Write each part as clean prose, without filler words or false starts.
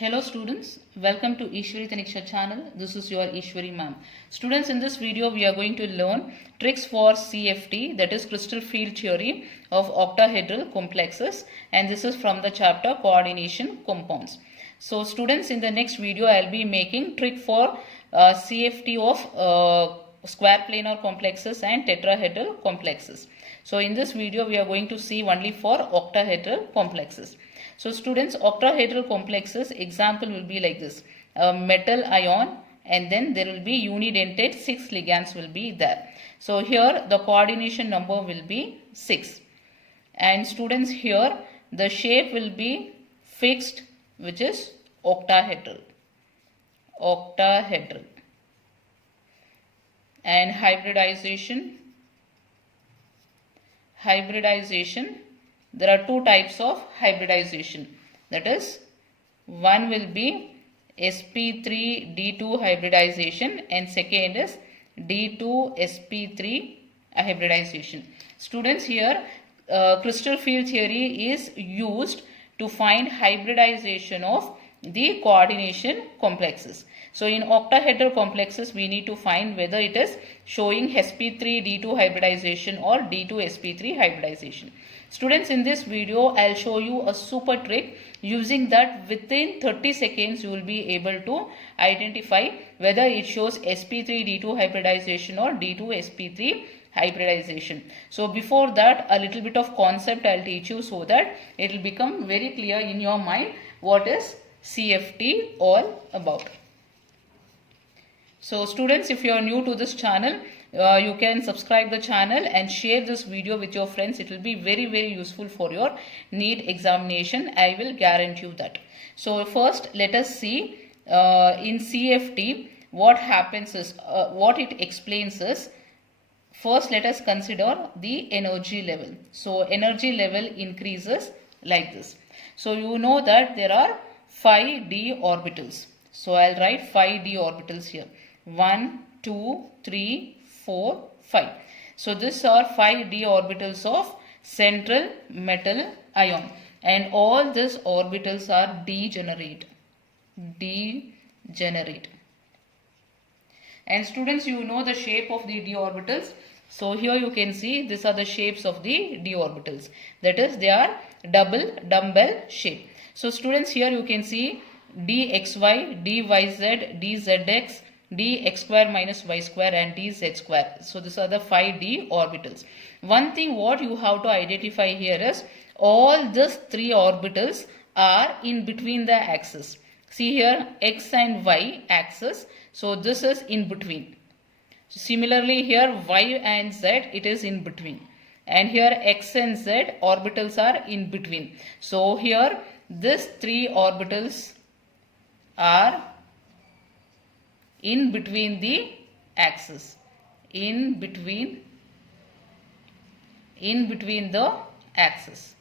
Hello students, welcome to Eshwari channel. This is your Eshwari ma'am. Students, in this video we are going to learn tricks for CFT, that is crystal field theory of octahedral complexes, and this is from the chapter coordination compounds. So students, in the next video I will be making trick for CFT of square planar complexes and tetrahedral complexes. So in this video we are going to see only for octahedral complexes. So students, octahedral complexes example will be like this: a metal ion, and then there will be unidentate 6 ligands will be there. So here the coordination number will be 6, and students here the shape will be fixed, which is octahedral, and hybridization. There are two types of hybridization, that is, one will be sp3d2 hybridization and second is d2sp3 hybridization. Students, here crystal field theory is used to find hybridization of the coordination complexes. So in octahedral complexes we need to find whether it is showing sp3d2 hybridization or d2sp3 hybridization. Students, in this video I'll show you a super trick. Using that, within 30 seconds you will be able to identify whether it shows sp3d2 hybridization or d2sp3 hybridization. So before that, a little bit of concept I'll teach you so that it will become very clear in your mind what is CFT all about. So students, if you are new to this channel, you can subscribe the channel and share this video with your friends. It will be very useful for your NEET examination. I will guarantee you that. So first let us see in CFT what happens is, what it explains is, first let us consider the energy level. So energy level increases like this. So you know that there are 5d orbitals. So I'll write 5d orbitals here. 1, 2, 3, 4, 5. So these are 5d orbitals of central metal ion, and all these orbitals are degenerate. And students, you know the shape of the d orbitals. So here you can see these are the shapes of the d orbitals, that is, they are double dumbbell shape. So students, here you can see dxy, dyz, dzx, dx square minus y square and dz square. So these are the 5d orbitals. One thing what you have to identify here is all these 3 orbitals are in between the axis. See here, x and y axis. So this is in between. So similarly here y and z, it is in between. And here x and z orbitals are in between. So here these 3 orbitals are in between the axis, in between the axis.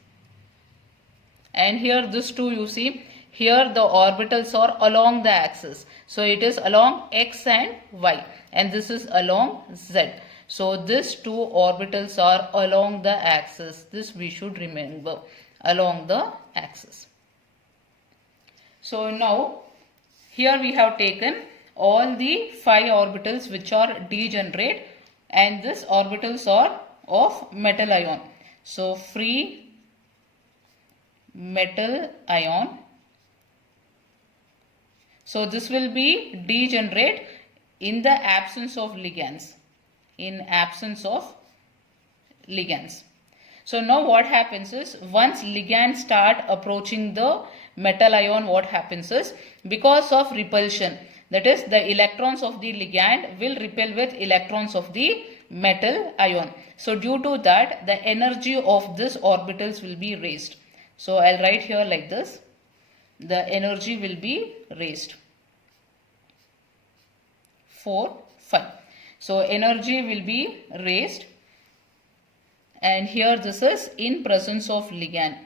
And here this two, you see here the orbitals are along the axis. So it is along x and y, and this is along z. So these 2 orbitals are along the axis. This we should remember, along the axis. So now here we have taken all the 5 orbitals which are degenerate, and these orbitals are of metal ion. So free metal ion. So this will be degenerate in the absence of ligands. So now what happens is, once ligands start approaching the metal ion, what happens is, because of repulsion, that is, the electrons of the ligand will repel with electrons of the metal ion. So due to that, the energy of these orbitals will be raised. So I'll write here like this: the energy will be raised. 4, 5. So energy will be raised, and here this is in presence of ligand.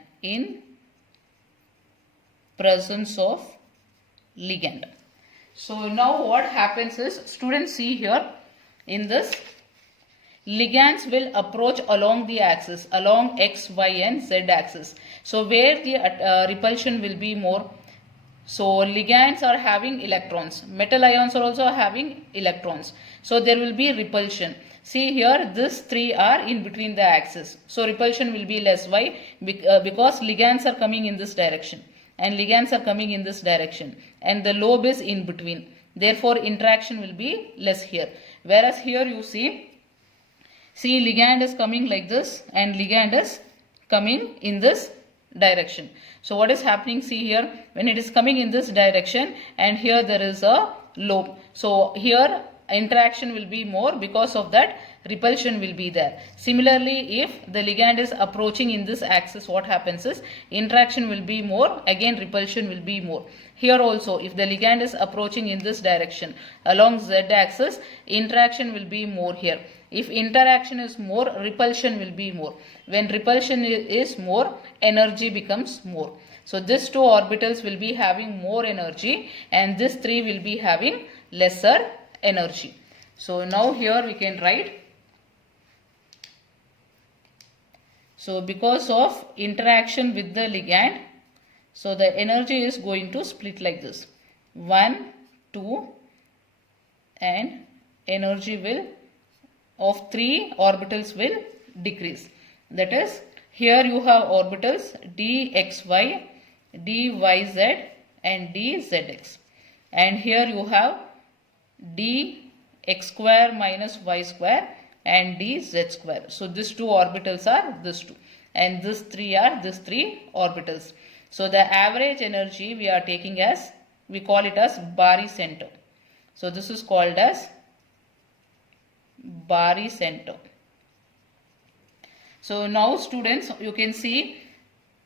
So now what happens is, students, see here, in this ligands will approach along the axis, along x, y and z axis. So where the repulsion will be more, So ligands are having electrons. Metal ions are also having electrons. So there will be repulsion. See here, these three are in between the axis. So repulsion will be less. Why? Because ligands are coming in this direction and ligands are coming in this direction and the lobe is in between. Therefore interaction will be less here. Whereas here you see ligand is coming like this and ligand is coming in this direction. So what is happening, see here, when it is coming in this direction and here there is a lobe. So here interaction will be more, because of that repulsion will be there. Similarly, if the ligand is approaching in this axis, what happens is interaction will be more, again repulsion will be more. Here also, if the ligand is approaching in this direction along z axis, interaction will be more here. If interaction is more, repulsion will be more. When repulsion is more, energy becomes more. So these two orbitals will be having more energy and these three will be having lesser energy. So now here we can write. So because of interaction with the ligand, so the energy is going to split like this. 1, 2 and energy will of 3 orbitals will decrease. That is, here you have orbitals dxy, dyz and dzx. And here you have dx square minus y square and dz square. So these two orbitals are these two and these three are these three orbitals. So the average energy we are taking as, we call it as barycenter. So this is called as barycenter. So now students, you can see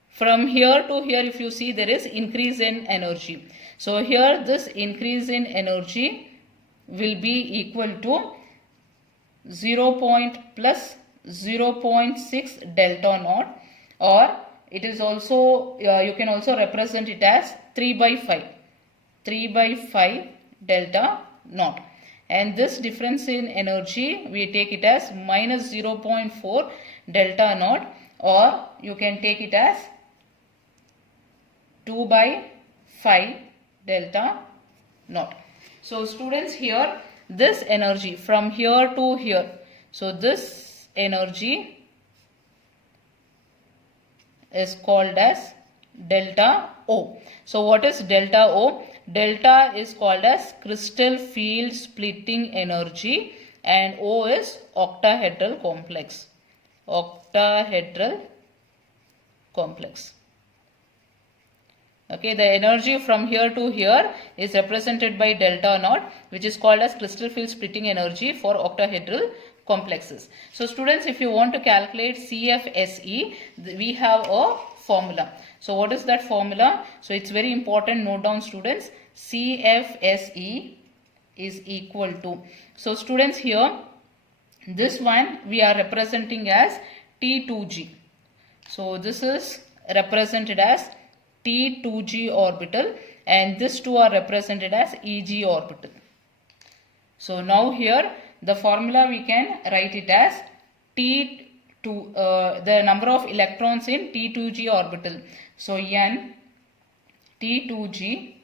from here to here, if you see, there is increase in energy. So here this increase in energy will be equal to 0. plus 0.6 delta naught, or it is also, you can also represent it as 3 by 5 delta naught. And this difference in energy, we take it as minus 0.4 delta naught, or you can take it as 2 by 5 delta naught. So students, here this energy from here to here, so this energy is called as delta O. So what is delta O? Delta is called as crystal field splitting energy and O is octahedral complex. Octahedral complex. Okay, the energy from here to here is represented by delta naught, which is called as crystal field splitting energy for octahedral complexes. So students, if you want to calculate CFSE, we have a formula. So what is that formula? So it's very important, note down students. CFSE is equal to, so students, here this one we are representing as T2G. So this is represented as T2G orbital and these two are represented as EG orbital. So now here the formula we can write it as T2, the number of electrons in T2G orbital. So N T2G.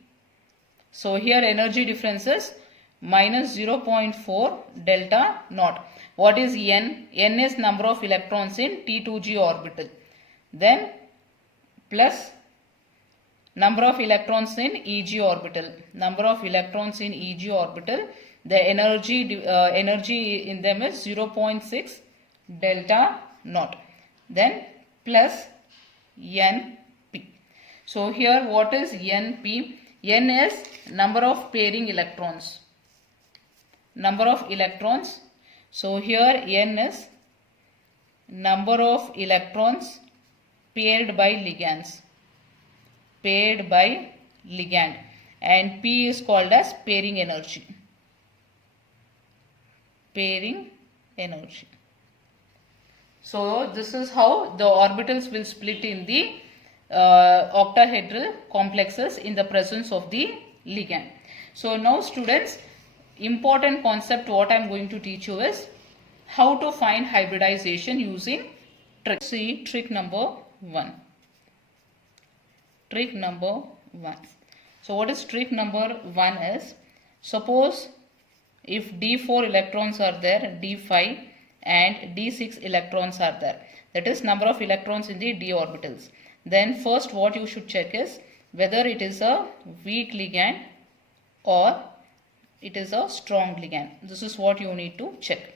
So here energy difference is minus 0.4 delta naught. What is N? N is number of electrons in T2G orbital. Then plus number of electrons in EG orbital. Number of electrons in EG orbital. The energy in them is 0.6 delta naught. Then plus NP. So here what is NP? N is number of pairing electrons. Number of electrons. So here N is number of electrons paired by ligands. Paired by ligand. And P is called as pairing energy. Pairing energy. So this is how the orbitals will split in the octahedral complexes in the presence of the ligand. So now students, important concept what I am going to teach you is how to find hybridization using trick. See trick number 1. Trick number 1. So what is trick number 1 is, suppose if d4 electrons are there, d5 and d6 electrons are there, that is number of electrons in the d orbitals, then first what you should check is whether it is a weak ligand or it is a strong ligand. This is what you need to check.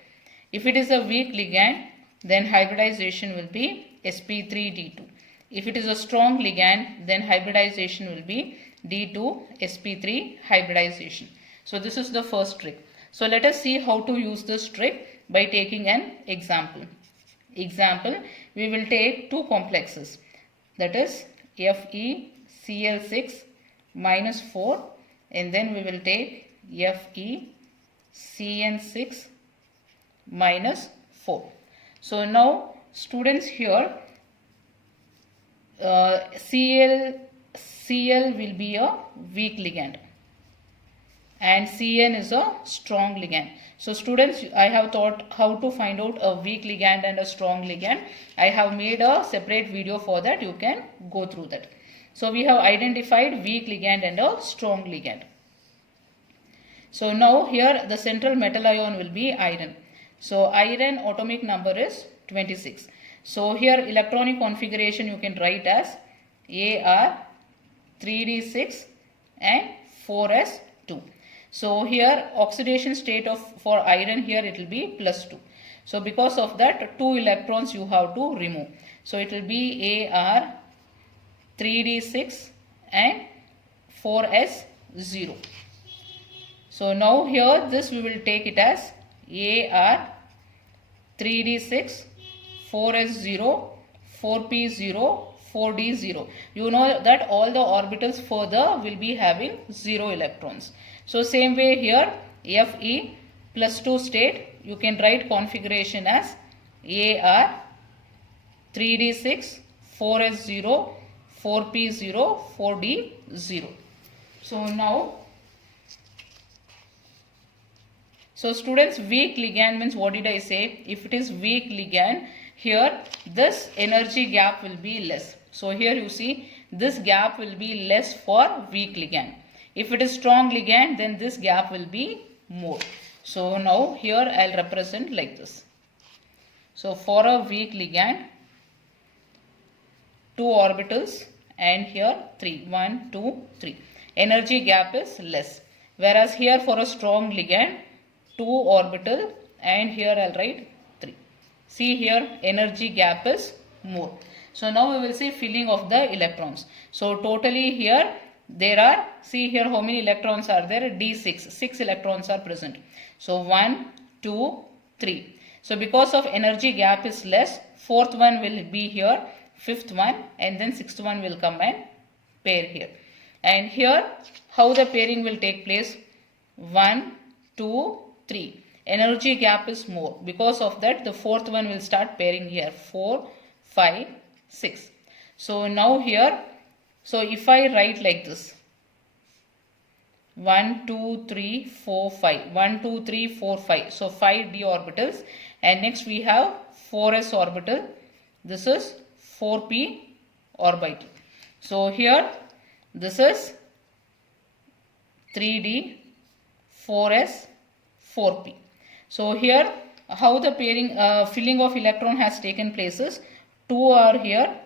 If it is a weak ligand, then hybridization will be sp3d2. If it is a strong ligand, then hybridization will be d2sp3 hybridization. So this is the first trick. So let us see how to use this trick by taking an example. Example, we will take two complexes, that is FeCl6 minus 4, and then we will take FeCN6 minus 4. So now students here, Cl will be a weak ligand and Cn is a strong ligand. So students, I have taught how to find out a weak ligand and a strong ligand. I have made a separate video for that. You can go through that. So we have identified weak ligand and a strong ligand. So now here the central metal ion will be iron. So iron atomic number is 26. So here electronic configuration you can write as Ar 3d6 and 4s2. So here oxidation state for iron here it will be +2. So because of that 2 electrons you have to remove. So it will be Ar 3d6 and 4s0. So now here this we will take it as Ar 3d6, 4s0, 4p0, 4d0. You know that all the orbitals further will be having 0 electrons. So same way here Fe +2 state you can write configuration as Ar 3d6, 4s0, 4p0, 4d0. So students, weak ligand means what did I say? If it is weak ligand, here this energy gap will be less. So here you see this gap will be less for weak ligand. If it is strong ligand, then this gap will be more. So now here I will represent like this. So for a weak ligand, 2 orbitals and here 3. 1, 2, 3. Energy gap is less. Whereas here for a strong ligand, 2 orbital and here I will write 3. See here energy gap is more. So now we will see filling of the electrons. So totally here there are, see here how many electrons are there? D6. 6 electrons are present. So 1, 2, 3. So because of energy gap is less, 4th one will be here, 5th one and then 6th one will come and pair here. And here how the pairing will take place? 1, 2, 3. Energy gap is more. Because of that the 4th one will start pairing here. 4, 5, 6. So now here, so if I write like this, 1, 2, 3, 4, 5. 1, 2, 3, 4, 5. So 5 d orbitals and next we have 4s orbital. This is 4p orbital. So here this is 3d, 4s, 4p. So here how the pairing filling of electron has taken place is 2 are here,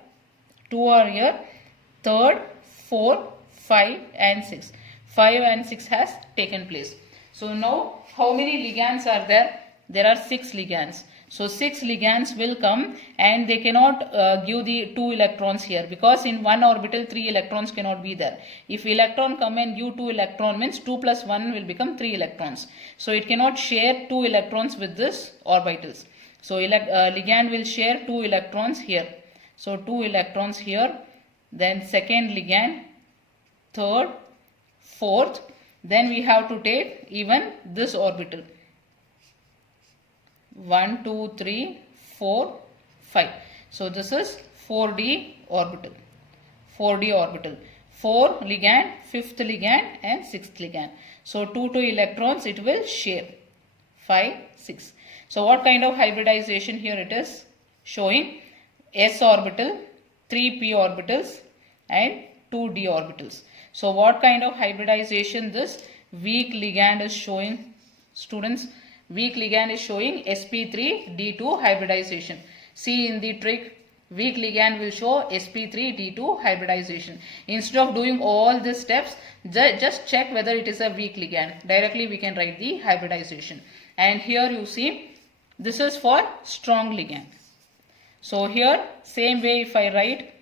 3rd, 4, 5 and 6. 5 and 6 has taken place. So now how many ligands are there? There are 6 ligands. So 6 ligands will come and they cannot give the 2 electrons here because in one orbital 3 electrons cannot be there. If electron come and give 2 electron means 2 plus 1 will become 3 electrons. So it cannot share 2 electrons with this orbitals. So ligand will share 2 electrons here. So 2 electrons here, then second ligand, 3rd, 4th, then we have to take even this orbital. 1, 2, 3, 4, 5. So this is 4d orbital. 4d orbital. 4 ligand, 5th ligand and 6th ligand. So 2 electrons it will share. 5, 6. So what kind of hybridization here it is showing? S orbital, 3p orbitals and 2d orbitals. So what kind of hybridization this weak ligand is showing, students? Weak ligand is showing sp3d2 hybridization. See in the trick, weak ligand will show sp3d2 hybridization. Instead of doing all these steps, just check whether it is a weak ligand. Directly we can write the hybridization. And here you see, this is for strong ligand. So here same way if I write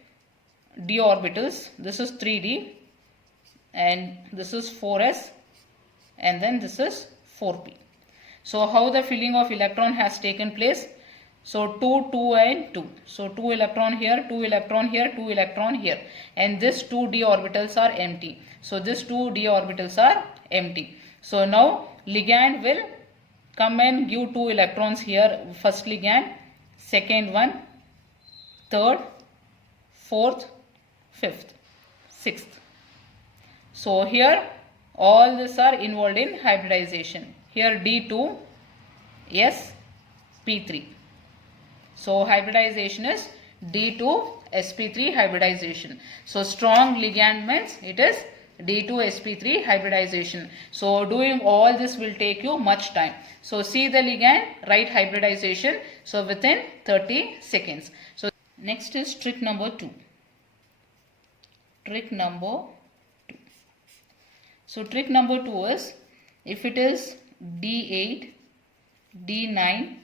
d orbitals, this is 3d and this is 4s and then this is 4p. So how the filling of electron has taken place? So 2, 2 and 2. So 2 electron here, 2 electron here, 2 electron here. And this 2 d orbitals are empty. So this 2 d orbitals are empty. So now ligand will come and give 2 electrons here. First ligand, second one, third, fourth, fifth, sixth. So here all these are involved in hybridization. Here D2, S, P3. So hybridization is D2 sp3 hybridization. So strong ligand means it is D2 sp3 hybridization. So doing all this will take you much time. So see the ligand, write hybridization. So within 30 seconds. So next is trick number 2. Trick number 2. So trick number 2 is, if it is D8, D9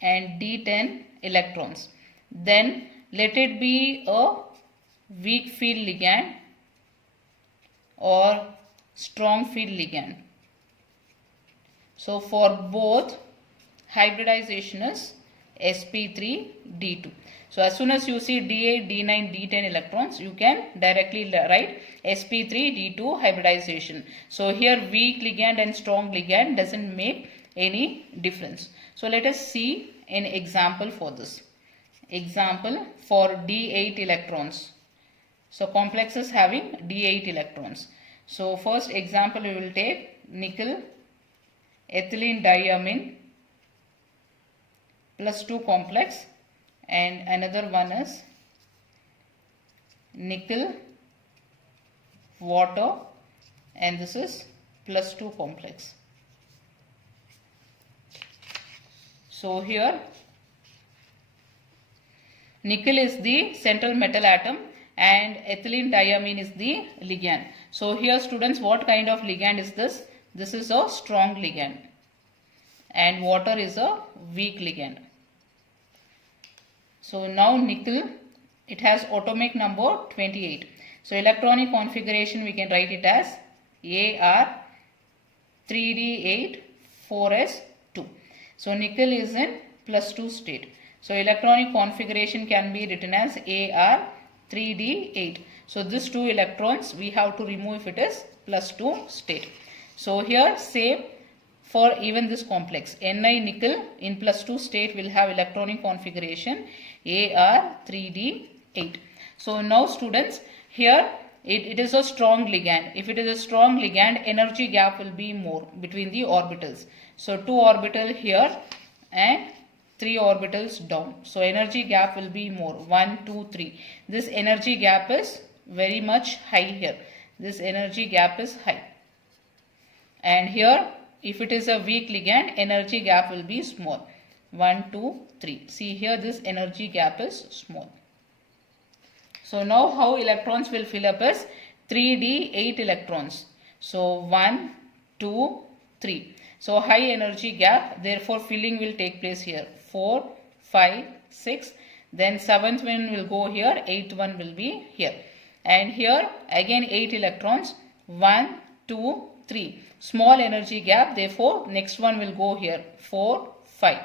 and D10 electrons, then let it be a weak field ligand or strong field ligand. So for both, hybridization is sp3d2. So as soon as you see D8, D9, D10 electrons, you can directly write sp3d2 hybridization. So here weak ligand and strong ligand doesn't make any difference. So let us see an example for this. Example for D8 electrons. So complex is having D8 electrons. So first example we will take nickel, ethylene diamine plus 2 complex, and another one is nickel, water, and this is plus 2 complex. So here nickel is the central metal atom and ethylene diamine is the ligand. So here students, what kind of ligand is this? This is a strong ligand and water is a weak ligand. So now nickel, it has atomic number 28. So electronic configuration we can write it as Ar 3d8 4s2. So nickel is in plus 2 state. So electronic configuration can be written as Ar 3d8. So this 2 electrons we have to remove if it is plus 2 state. So here same for even this complex. Ni nickel in plus 2 state will have electronic configuration Ar 3d8. So now students, here it is a strong ligand. If it is a strong ligand, energy gap will be more between the orbitals. So 2 orbital here and 3 orbitals down. So energy gap will be more, 1, 2, 3. This energy gap is very much high here. This energy gap is high. And here if it is a weak ligand, energy gap will be small, 1, 2, 3. See here this energy gap is small. So now how electrons will fill up is 3d8 electrons. So 1, 2, 3. So high energy gap, therefore filling will take place here. 4, 5, 6. Then 7th one will go here, 8th one will be here. And here again 8 electrons, 1, 2, 3. Small energy gap, therefore next one will go here, 4, 5.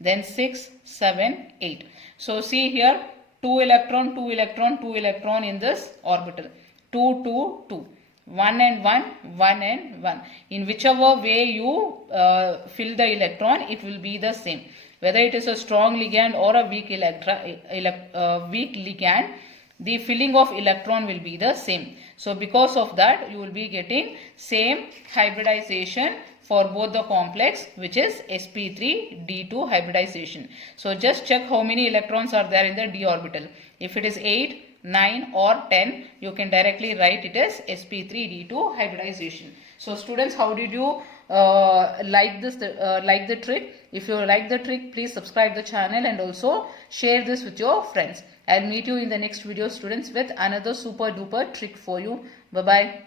Then 6, 7, 8. So see here 2 electron, 2 electron, 2 electron in this orbital. 2, 2, 2. 1 and 1, 1 and 1. In whichever way you fill the electron, it will be the same. Whether it is a strong ligand or a weak ligand, the filling of electron will be the same. So because of that, you will be getting same hybridization for both the complex, which is sp3d2 hybridization. So just check how many electrons are there in the d orbital. If it is 8, 9 or 10, you can directly write it as sp3d2 hybridization. So students, how did you like the trick? If you like the trick, please subscribe the channel and also share this with your friends. I'll meet you in the next video, students, with another super duper trick for you. Bye bye.